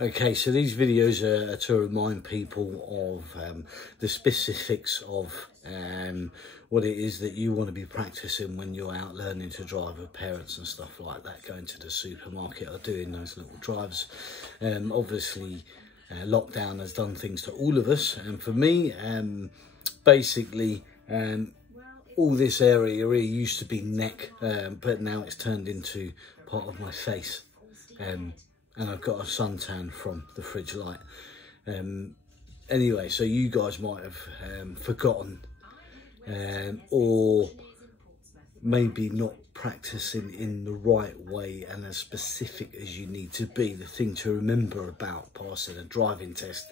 Okay, so these videos are to remind people of the specifics of what it is that you want to be practicing when you're out learning to drive with parents and stuff like that, going to the supermarket or doing those little drives. Obviously, lockdown has done things to all of us, and for me, basically, all this area here used to be neck, but now it's turned into part of my face. And I've got a suntan from the fridge light. Anyway, so you guys might have forgotten or maybe not practicing in the right way and as specific as you need to be. The thing to remember about passing a driving test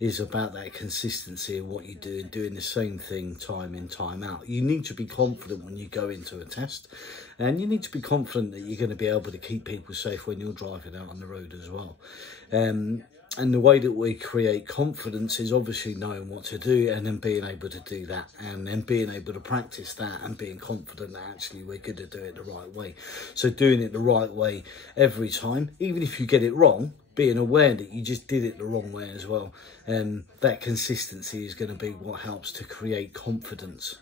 is about that consistency of what you do and doing the same thing time in, time out. You need to be confident when you go into a test, and you need to be confident that you're going to be able to keep people safe when you're driving out on the road as well. And the way that we create confidence is obviously knowing what to do and then being able to do that, and then being able to practice that and being confident that actually we're going to do it the right way. So doing it the right way every time, even if you get it wrong, being aware that you just did it the wrong way as well. That consistency is going to be what helps to create confidence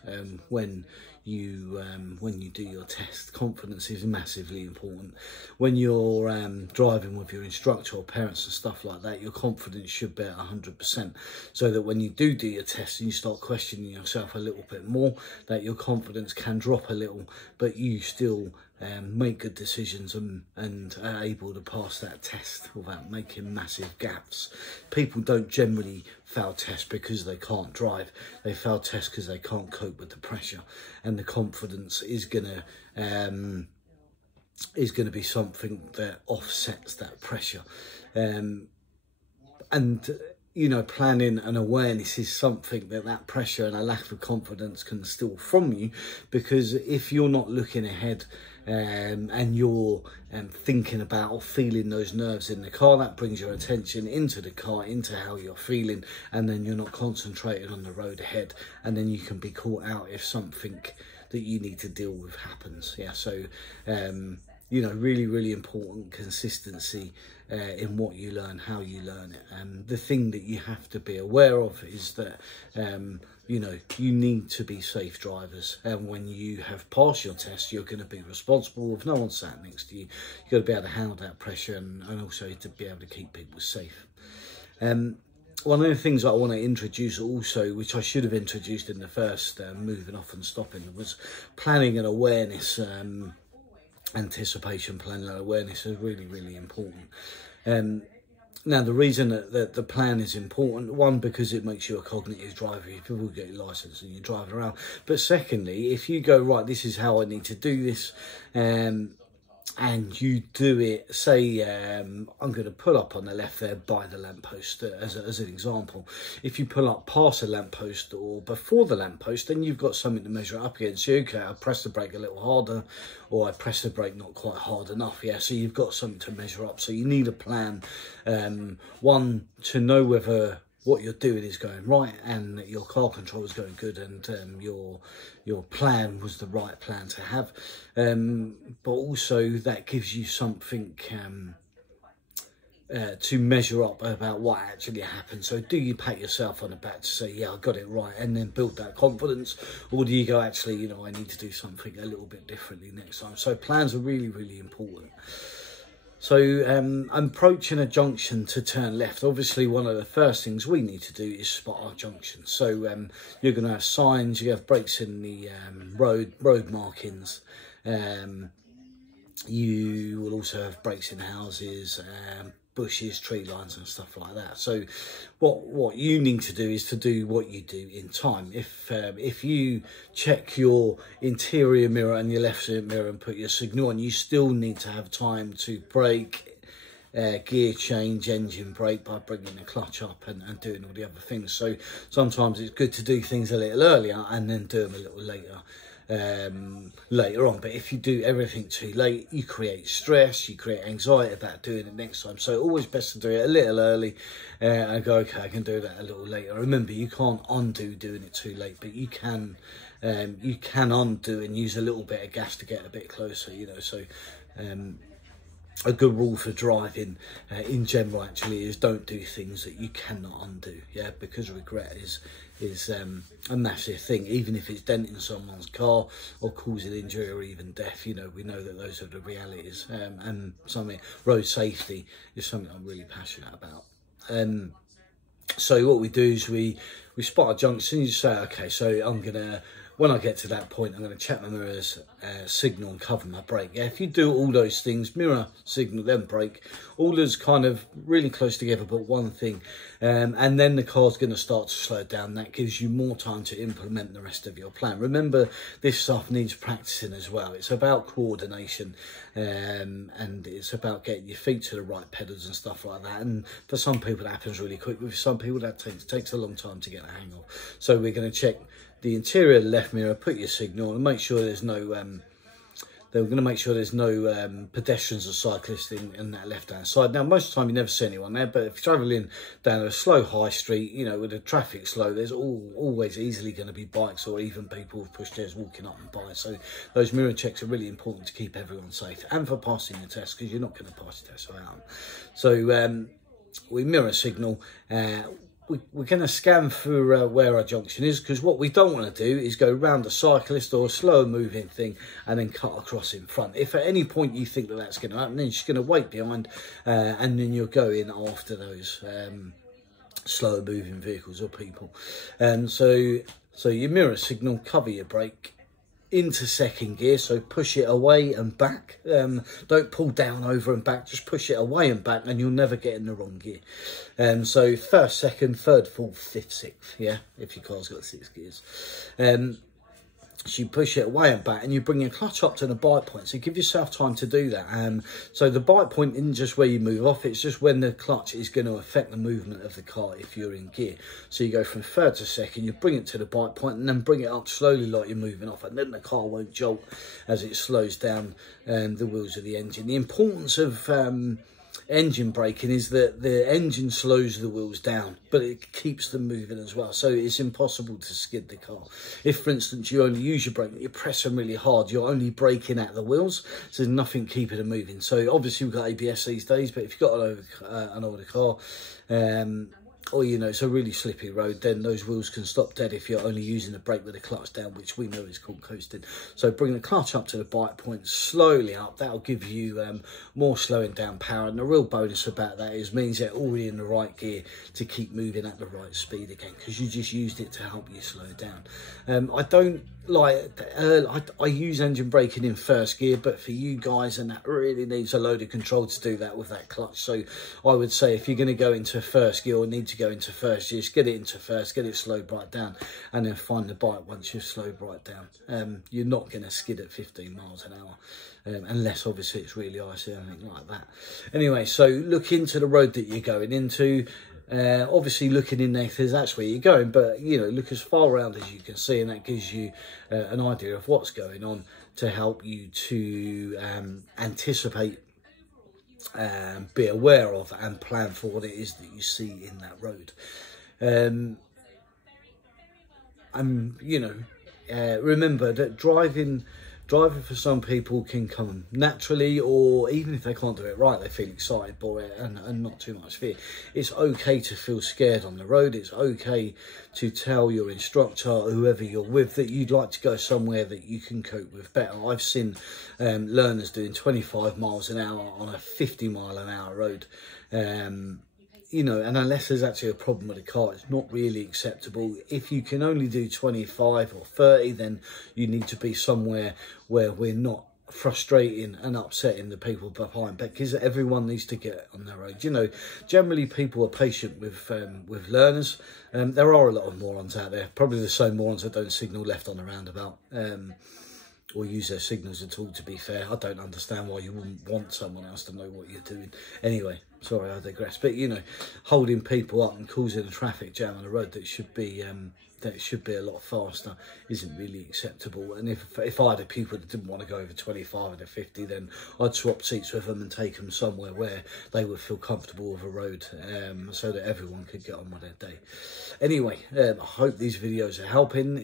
when you do your test. Confidence is massively important. When you're driving with your instructor or parents and stuff like that, your confidence should be at 100%, so that when you do your test and you start questioning yourself a little bit more, that your confidence can drop a little, but you still make good decisions and are able to pass that test without making massive gaffes. People don't generally fail tests because they can't drive. They fail tests because they can't cope with the pressure, and the confidence is gonna be something that offsets that pressure. And you know, planning and awareness is something that pressure and a lack of confidence can steal from you, because if you're not looking ahead and you're thinking about or feeling those nerves in the car, that brings your attention into the car, into how you're feeling, and then you're not concentrating on the road ahead, and then you can be caught out if something that you need to deal with happens. Yeah, so you know, really important consistency in what you learn, how you learn it. And the thing that you have to be aware of is that, you know, you need to be safe drivers. And when you have passed your test, you're going to be responsible if no one sat next to you. You've got to be able to handle that pressure and also to be able to keep people safe. One of the things I want to introduce also, which I should have introduced in the first moving off and stopping, was planning and awareness. Anticipation, planning and awareness is really important. Now, the reason that the plan is important, one, because it makes you a cognitive driver. People will get your license and you're driving around. But secondly, if you go, right, this is how I need to do this, and you do it, say, I'm going to pull up on the left there by the lamppost as an example. If you pull up past a lamppost or before the lamppost, then you've got something to measure up against. So, okay, I press the brake a little harder, or I press the brake not quite hard enough. Yeah, so you've got something to measure up. So you need a plan, one, to know whether what you're doing is going right and that your car control is going good, and your plan was the right plan to have, but also that gives you something to measure up about what actually happened. So do you pat yourself on the back to say, yeah, I got it right, and then build that confidence, or do you go, actually, you know, I need to do something a little bit differently next time? So plans are really important. So I'm approaching a junction to turn left. Obviously, one of the first things we need to do is spot our junction. So you're going to have signs, you have brakes in the road markings. You will also have brakes in houses, bushes, tree lines and stuff like that. So what you need to do is to do what you do in time. If you check your interior mirror and your left mirror and put your signal on, you still need to have time to brake, gear change, engine brake by bringing the clutch up and doing all the other things. So sometimes it's good to do things a little earlier and then do them a little later on. But if you do everything too late, you create stress, you create anxiety about doing it next time. So always best to do it a little early and go, okay, I can do that a little later. Remember, you can't undo doing it too late, but you can undo and use a little bit of gas to get a bit closer, you know. So a good rule for driving in general actually is don't do things that you cannot undo, yeah, because regret is a massive thing, even if it's denting someone's car or causing injury or even death. You know, we know that those are the realities, and something, road safety is something I'm really passionate about. So what we do is we spot a junction. You say, okay, so I'm gonna, when I get to that point, I'm going to check my mirrors, signal and cover my brake. Yeah, if you do all those things, mirror, signal, then brake, all those kind of really close together, but one thing. And then the car's going to start to slow down. That gives you more time to implement the rest of your plan. Remember, this stuff needs practicing as well. It's about coordination, and it's about getting your feet to the right pedals and stuff like that. And for some people, that happens really quick. With some people, that takes a long time to get the hang of. So we're going to check the interior left mirror, put your signal, and make sure there's no they're going to make sure there's no pedestrians or cyclists in that left hand side. Now most of the time you never see anyone there, but if you're travelling down a slow high street, you know, with the traffic slow, there's always easily going to be bikes or even people with pushchairs walking up and by. So those mirror checks are really important to keep everyone safe and for passing your test, because you're not going to pass your test without them. So we mirror signal. We're going to scan through where our junction is, because what we don't want to do is go round a cyclist or a slower moving thing and then cut across in front. If at any point you think that that's going to happen, then you're just going to wait behind, and then you'll go in after those slower moving vehicles or people. So you mirror signal, cover your brake, into second gear, so push it away and back. Don't pull down over and back, just push it away and back, and you'll never get in the wrong gear. So first, second, third, fourth, fifth, sixth, yeah, if your car's got 6 gears. So you push it away and back, and you bring your clutch up to the bite point. So give yourself time to do that. So the bite point isn't just where you move off, it's just when the clutch is going to affect the movement of the car if you're in gear. So you go from third to second, you bring it to the bite point, and then bring it up slowly like you're moving off, and then the car won't jolt as it slows down the wheels of the engine. The importance of engine braking is that the engine slows the wheels down, but it keeps them moving as well, so it's impossible to skid the car. If for instance you only use your brake, you press them really hard, you're only braking at the wheels, so there's nothing keeping them moving. So obviously we've got ABS these days, but if you've got an older car, or you know, it's a really slippy road, then those wheels can stop dead if you're only using the brake with the clutch down, which we know is called coasting. So bring the clutch up to the bite point, slowly up. That'll give you more slowing down power, and the real bonus about that is means you're already in the right gear to keep moving at the right speed again, because you just used it to help you slow down. I don't like I use engine braking in first gear, but for you guys, and that really needs a load of control to do that with that clutch. So I would say if you're going to go into first gear or need to go into first gear, just get it into first, get it slowed right down, and then find the bite once you've slowed right down. You're not going to skid at 15 miles an hour. Unless obviously it's really icy or anything like that. Anyway, so look into the road that you're going into. Obviously looking in there, because that's where you're going, but you know, look as far around as you can see, and that gives you an idea of what's going on to help you to anticipate, be aware of, and plan for what it is that you see in that road. You know, remember that driving for some people can come naturally, or even if they can't do it right, they feel excited by it and not too much fear. It's okay to feel scared on the road. It's okay to tell your instructor or whoever you're with that you'd like to go somewhere that you can cope with better. I've seen learners doing 25 miles an hour on a 50-mile-an-hour road. You know, and unless there's actually a problem with the car, it's not really acceptable. If you can only do 25 or 30, then you need to be somewhere where we're not frustrating and upsetting the people behind, because everyone needs to get on their road. You know, generally people are patient with learners. There are a lot of morons out there, probably the same morons that don't signal left on the roundabout, or use their signals at all, to be fair. I don't understand why you wouldn't want someone else to know what you're doing. Anyway, sorry, I digress. But, you know, holding people up and causing a traffic jam on the road that should be a lot faster isn't really acceptable. And if I had a pupil that didn't want to go over 25 and a 50, then I'd swap seats with them and take them somewhere where they would feel comfortable with a road, so that everyone could get on with their day. Anyway, I hope these videos are helping.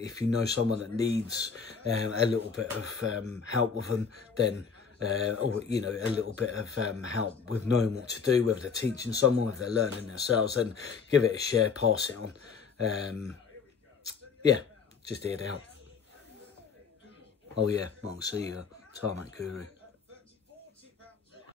If you know someone that needs a little bit of help with them, then or, you know, a little bit of help with knowing what to do, whether they're teaching someone, if they're learning themselves, and give it a share, pass it on. Yeah, just here to help. Oh yeah, I'll see you, Tarmac Guru.